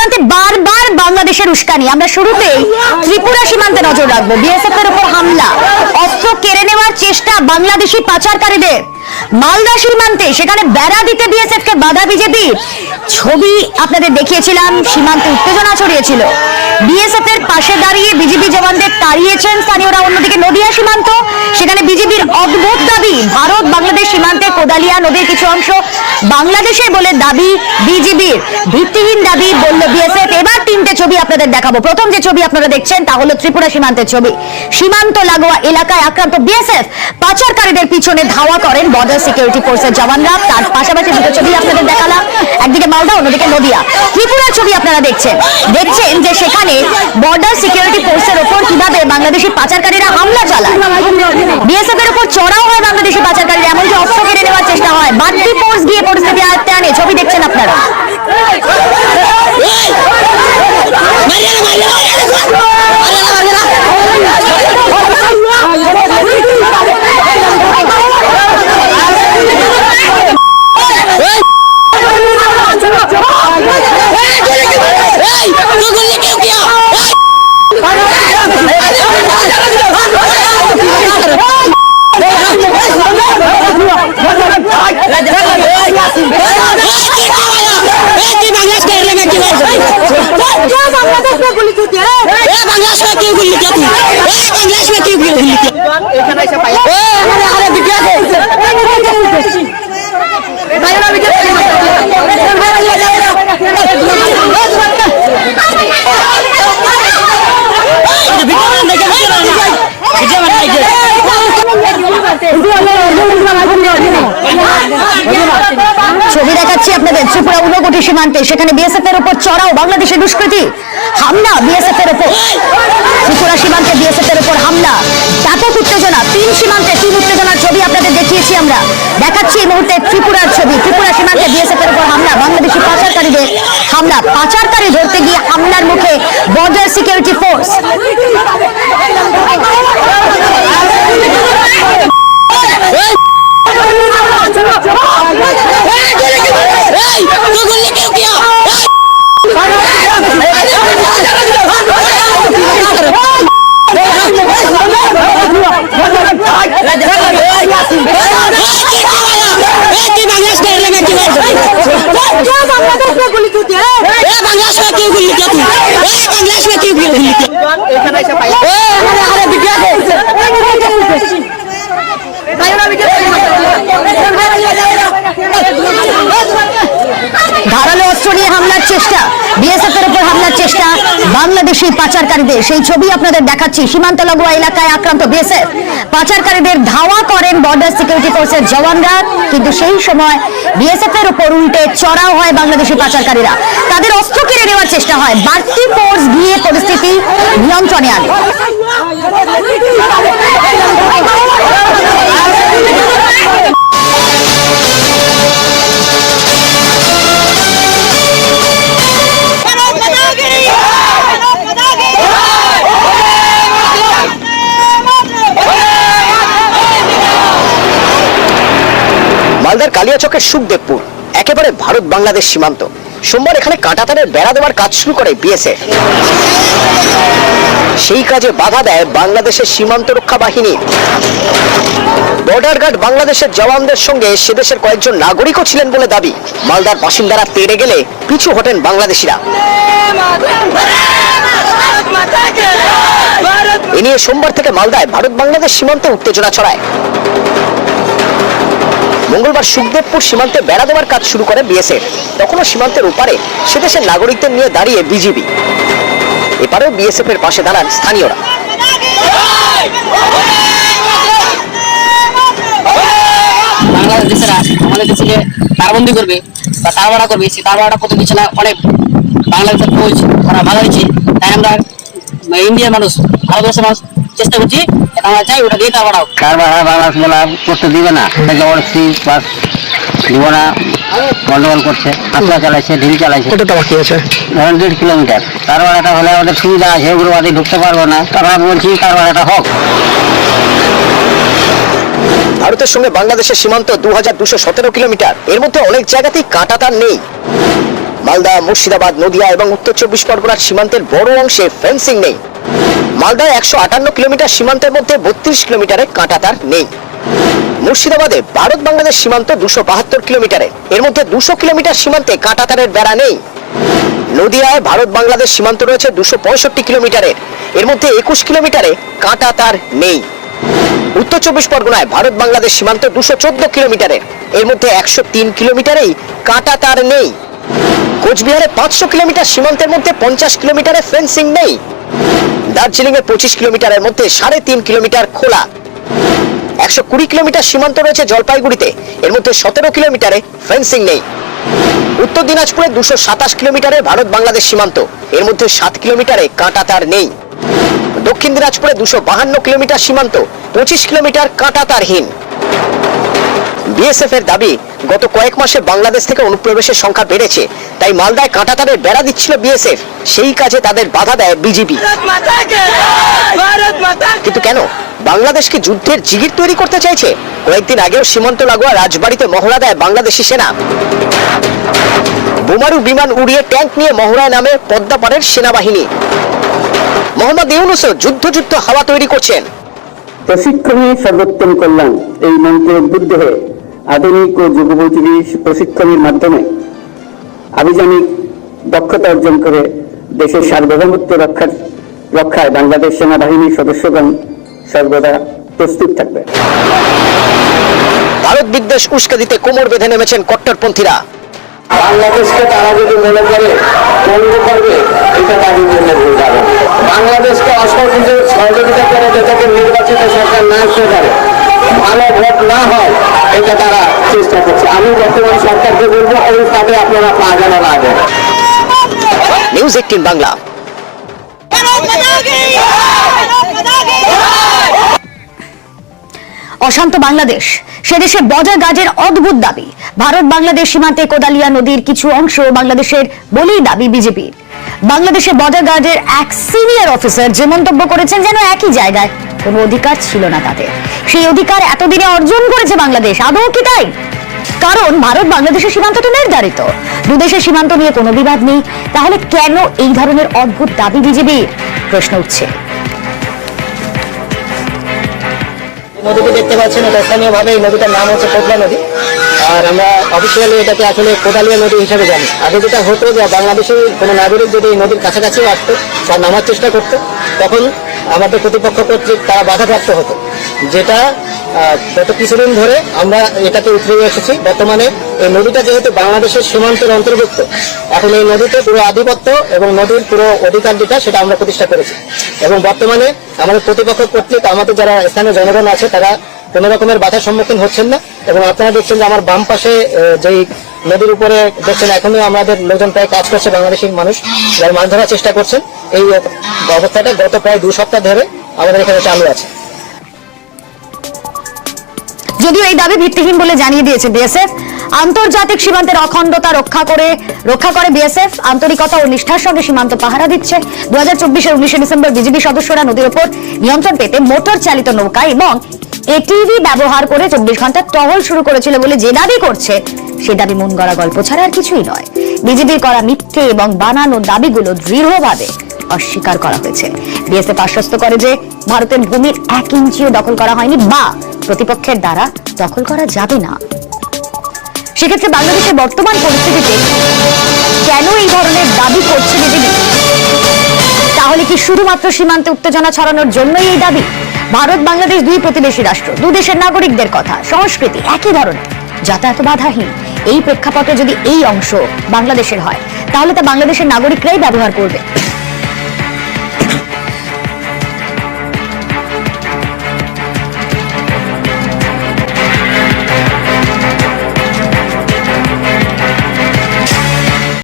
সীমান্তে বারবার বাংলাদেশের উস্কানি। আমরা শুরুতেই ত্রিপুরা সীমান্তে নজর রাখব। বিএসএফ এর উপর হামলা। অস্ত্র কেড়ে নেওয়ার চেষ্টা বাংলাদেশি পাচারকারীদের। মালদা সীমান্তে, সেখানে বেড়া দিতে বিএসএফ কে বাধা বিজেপি। ছবি আপনাদের দেখিয়েছিলাম, সীমান্তে উত্তেজনা ছড়িয়েছিল। বিএসএফ এর পাশে দাঁড়িয়ে বিজেপি জওয়ানদের তাড়িয়েছেন স্থানীয়রা। অন্যদিকে নদিয়া সীমান্ত, সেখানে বিজেপির অদ্ভুত দাবি, ভারত বাংলাদেশ সীমান্তে কোদালিয়া নদীর কিছু অংশ বাংলাদেশের বলে দাবি বিজেপির। ভিত্তিহীন দাবি বলল বিএসএফ। এবার তিনটে ছবি আপনাদের দেখাবো। প্রথম যে ছবি আপনারা দেখছেন, তা হলো ত্রিপুরা সীমান্তের ছবি। সীমান্ত লাগোয়া এলাকায় আক্রান্ত বিএসএফ পাচারকারীদের পিছনে ধাওয়া করেন বর্ডার সিকিউরিটি ফোর্সের জওয়ানরা। তার পাশাপাশি দুটো ছবি আপনাদের দেখালাম। একদিকে মালদা, অন্যদিকে নদিয়া। ত্রিপুরার ছবি আপনারা দেখছেন। দেখছেন যে সেখানে বর্ডার সিকিউরিটি ফোর্সের ওপর কীভাবে বাংলাদেশি পাচারকারীরা হামলা চালায়। বিএসএফ এর উপর চড়াও হয় বাংলাদেশি পাচারকারীরা। এমনকি অস্ত্র কেড়ে নেওয়ার চেষ্টা হয়। বাড়তি ফোর্স গিয়ে পরিস্থিতি আয়ত্তে আনে। ছবি দেখছেন আপনারা। গুলি তুই এ বাংলাদেশ কেউ গুলি দিয়া তুই এ বাংলাদেশ কেউ গুলি দিয়া এখানে এসে পাইলা আপনাদের ত্রিপুরা ঊনকোটি সীমান্তে, সেখানে বিএসএফ এর উপর চড়াও বাংলাদেশের দুষ্কৃতি। হামলা বিএসএফ এর উপর ত্রিপুরা সীমান্তে বিএসএফ এর উপর হামলা। ব্যাপক উত্তেজনা, তিন সীমান্তে তিন উত্তেজনার ছবি আপনাদের দেখিয়েছি আমরা। দেখাচ্ছি এই মুহূর্তে ত্রিপুরার ছবি। ত্রিপুরা সীমান্তে বিএসএফ এর উপর হামলা, বাংলাদেশি পাচারকারীদের হামলা। পাচারকারী ধরতে গিয়ে হামলার মুখে বর্ডার সিকিউরিটি ফোর্স চেষ্টা বিএসএফ এর উপর হামলার চেষ্টা, বাংলাদেশি পাচারকারীদের। সেই ছবি আপনাদের দেখাচ্ছি। সীমান্ত লাগোয়া এলাকায় আক্রান্ত বিএসএফ। পাচারকারীদের ধাওয়া করেন বর্ডার সিকিউরিটি ফোর্সের জওয়ানরা। কিন্তু সেই সময় বিএসএফ এর উপর উল্টে চড়াও হয় বাংলাদেশি পাচারকারীরা। তাদের অস্ত্র কেড়ে নেওয়ার চেষ্টা হয়। বাড়তি ফোর্স গিয়ে পরিস্থিতি নিয়ন্ত্রণে আনে। মালদার কালিয়াচকের সুখদেবপুর, একেবারে ভারত বাংলাদেশ সীমান্ত। সোমবার এখানে কাঁটাতারের বেড়া দেওয়ার কাজ শুরু করে বিএসএফ। সেই কাজে বাধা দেয় বাংলাদেশের সীমান্ত রক্ষা বাহিনী। বর্ডার গার্ড বাংলাদেশের জওয়ানদের সঙ্গে সে দেশের কয়েকজন নাগরিকও ছিলেন বলে দাবি। মালদার বাসিন্দারা তেড়ে গেলে পিছু হটেন বাংলাদেশিরা। এ নিয়ে সোমবার থেকে মালদায় ভারত বাংলাদেশ সীমান্তে উত্তেজনা ছড়ায়। মঙ্গলবার সুখদেবপুর সীমান্তে বেড়া দেওয়ার কাজ শুরু করে বিএসএফ। তখনও সীমান্তের ওপারে সে দেশের নাগরিকদের নিয়ে দাঁড়িয়ে বিজিবি। এপারেও বিএসএফ এর পাশে দাঁড়ান স্থানীয়রা। বাংলাদেশেরা আমাদের দেশে তারবন্দি করবে বা তার ভাড়া করবে। সে তার ভাড়াটা কত দিচ্ছে না অনেক বাংলাদেশের ফৌজ ওরা বাধা দিচ্ছে তাই আমরা ইন্ডিয়ার মানুষ, ভারতবর্ষের মানুষ চেষ্টা করছি আমরা চাই ওটা দিয়ে তার বাংলাদেশ বলা করতে দিবে না। জবরদস্তি বাস দিব না গন্ডগোল করছে হাসপা চালাইছে ঢিল চালাইছে। কতটা বাকি আছে? ধরেন দেড় কিলোমিটার। তার হলে আমাদের সুবিধা আছে উগ্রবাদী ঢুকতে পারব না। তারা বলছি তার ভাড়াটা হোক। ভারতের সঙ্গে বাংলাদেশের সীমান্ত দু হাজার দুশো সতেরো কিলোমিটার। এর মধ্যে অনেক জায়গাতেই কাঁটাতার নেই। মালদা, মুর্শিদাবাদ, নদিয়া এবং উত্তর চব্বিশ পরগনার সীমান্তের বড় অংশে ফেন্সিং নেই। মালদায় একশো আটান্ন কিলোমিটার সীমান্তের মধ্যে বত্রিশ কিলোমিটারে কাঁটাতার নেই। মুর্শিদাবাদে ভারত বাংলাদেশ সীমান্ত দুশো বাহাত্তর কিলোমিটারে। এর মধ্যে দুশো কিলোমিটার সীমান্তে কাঁটাতারের বেড়া নেই। নদিয়ায় ভারত বাংলাদেশ সীমান্ত রয়েছে দুশো পঁয়ষট্টি কিলোমিটারের এর মধ্যে একুশ কিলোমিটারে কাঁটাতার নেই। উত্তর চব্বিশ পরগনায় ভারত বাংলাদেশ সীমান্ত দুশো চোদ্দ কিলোমিটারের এর মধ্যে একশো তিন কিলোমিটারেই কাঁটাতার নেই। কোচবিহারে পাঁচশো কিলোমিটার সীমান্তের মধ্যে পঞ্চাশ কিলোমিটারে ফেন্সিং নেই। দার্জিলিং এ পঁচিশ কিলোমিটারের মধ্যে সাড়ে তিন কিলোমিটার খোলা। একশো কুড়ি কিলোমিটার সীমান্ত রয়েছে জলপাইগুড়িতে, এর মধ্যে সতেরো কিলোমিটারে ফেন্সিং নেই। উত্তর দিনাজপুরে দুশো সাতাশ কিলোমিটারে ভারত বাংলাদেশ সীমান্ত, এর মধ্যে সাত কিলোমিটারে কাঁটা তার নেই। দক্ষিণ দিনাজপুরে দুশো বাহান্ন কিলোমিটার সীমান্ত, পঁচিশ কিলোমিটার কাঁটাতারহীন। বিএসএফ এর দাবি গত কয়েক মাসে বাংলাদেশ থেকে অনুপ্রবেশের সংখ্যা বেড়েছে তাই মালদায় কাঁটাতারের বেড়া দিচ্ছিল বিএসএফ সেই কাজে তাদের বাধা দেয় বিজেপি কিন্তু কেন? বাংলাদেশকে যুদ্ধের জিগির তৈরি করতে চাইছে? কয়েকদিন আগেও সীমান্ত লাগোয়া রাজবাড়িতে মহড়া দেয় বাংলাদেশি সেনা। বোমারু বিমান উড়িয়ে ট্যাঙ্ক নিয়ে মহড়ায় নামে পদ্মাপাড়ের সেনাবাহিনী। মোহাম্মদ ইউনুসও যুদ্ধ যুদ্ধ হাওয়া তৈরি করছেন। প্রশিক্ষণই সর্বোত্তম কল্যাণ এই মন্ত্রের হয়ে আধুনিক ও যুগোপযোগী প্রশিক্ষণের মাধ্যমে আভিযানিক দক্ষতা অর্জন করে দেশের সার্বভৌমত্ব রক্ষার রক্ষায় বাংলাদেশ সেনাবাহিনীর সদস্যগণ সর্বদা প্রস্তুত থাকবে। ভারত বিদ্বেষ উস্কে দিতে কোমর বেঁধে নেমেছেন কট্টরপন্থীরা। বাংলাদেশকে তারা যদি মনে করে বন্ধ করবে এটা তাদের জন্য ভুল বাংলাদেশকে অসহযোগী সহযোগিতা করে যাতে নির্বাচিত সরকার না আসতে পারে ভালো ভোট না হয় এটা তারা চেষ্টা করছে। আমি বর্তমান সরকারকে বলব ওই কাজে আপনারা পা যেন না দেন। News eighteen Bangla. অশান্ত বাংলাদেশ সে দেশে বজা গাজের অদ্ভুত দাবি। ভারত বাংলাদেশ সীমান্তে কোদালিয়া নদীর কিছু অংশ বাংলাদেশের বলেই দাবি বিজেপির। বাংলাদেশে বজা গার্ডের এক সিনিয়র অফিসার যে মন্তব্য করেছেন যেন একই জায়গায়। কোনো অধিকার ছিল না তাদের। সেই অধিকার এতদিনে অর্জন করেছে বাংলাদেশ। আদৌ কি তাই? কারণ ভারত বাংলাদেশের সীমান্তটা নির্ধারিত। দুদেশের সীমান্ত নিয়ে কোনো বিবাদ নেই। তাহলে কেন এই ধরনের অদ্ভুত দাবি বিজেপির? প্রশ্ন উঠছে। নদীটি দেখতে পাচ্ছেন, এটা স্থানীয়ভাবে এই নদীটার নাম হচ্ছে কোটলা নদী। আর আমরা অফিসিয়ালি এটাকে আসলে কোদালিয়া নদী হিসেবে জানি। আগে যেটা হতো যে বাংলাদেশের কোনো নাগরিক যদি এই নদীর কাছাকাছিও আসতো বা নামার চেষ্টা করতো, তখন আমাদের প্রতিপক্ষ কর্তৃক তারা বাধাপ্রাপ্ত হতো। যেটা গত কিছুদিন ধরে আমরা এটাকে উঠে এসেছি। বর্তমানে এই নদীটা যেহেতু বাংলাদেশের সীমান্তের অন্তর্ভুক্ত, এখন এই নদীতে পুরো আধিপত্য এবং নদীর পুরো অধিকার যেটা, সেটা আমরা প্রতিষ্ঠা করেছি। এবং বর্তমানে আমাদের প্রতিপক্ষ কর্তৃক, আমাদের যারা স্থানীয় জনগণ আছে, তারা কোনো রকমের বাধার সম্মুখীন হচ্ছেন না এবং আপনারা দেখছেন যে আমার বাম পাশে যেই নদীর উপরে দেখছেন এখনও আমাদের লোকজন প্রায় কাজ করছে, বাংলাদেশি মানুষ, যারা মাছ ধরার চেষ্টা করছেন। এই অবস্থাটা গত প্রায় দু সপ্তাহ ধরে আমাদের এখানে চালু আছে। যদিও এই দাবি ভিত্তিহীন বলে জানিয়ে দিয়েছে বিএসএফ। আন্তর্জাতিক সীমান্তের অখণ্ডতা রক্ষা করে রক্ষা করে বিএসএফ। আন্তরিকতা ও নিষ্ঠার সঙ্গে সীমান্ত পাহারা দিচ্ছে। দু হাজার চব্বিশের উনিশে ডিসেম্বর বিজেপি সদস্যরা নদীর ওপর নিয়ন্ত্রণ পেতে মোটর চালিত নৌকা এবং এটিভি ব্যবহার করে চব্বিশ ঘণ্টা টহল শুরু করেছিল বলে যে দাবি করছে, সে দাবি মন গড়া গল্প ছাড়া আর কিছুই নয়। বিজেপির করা মিথ্যে এবং বানানো দাবিগুলো দৃঢ়ভাবে অস্বীকার করা হয়েছে। বিএসএফ আশ্বস্ত করে যে ভারতের ভূমির এক ইঞ্চিও দখল করা হয়নি বা প্রতিপক্ষের দ্বারা দখল করা যাবে না। সেক্ষেত্রে বাংলাদেশের বর্তমান পরিস্থিতিতে কেন এই ধরনের দাবি করছে বিজেপি? তাহলে কি শুধুমাত্র সীমান্তে উত্তেজনা ছড়ানোর জন্যই এই দাবি? ভারত, বাংলাদেশ দুই প্রতিবেশী রাষ্ট্র। দু দেশের নাগরিকদের কথা, সংস্কৃতি, একই ধরনের। যাতায়াত বাধাহীন। এই প্রেক্ষাপটে যদি এই অংশ বাংলাদেশের হয়, তাহলে তা বাংলাদেশের নাগরিকরাই ব্যবহার করবে।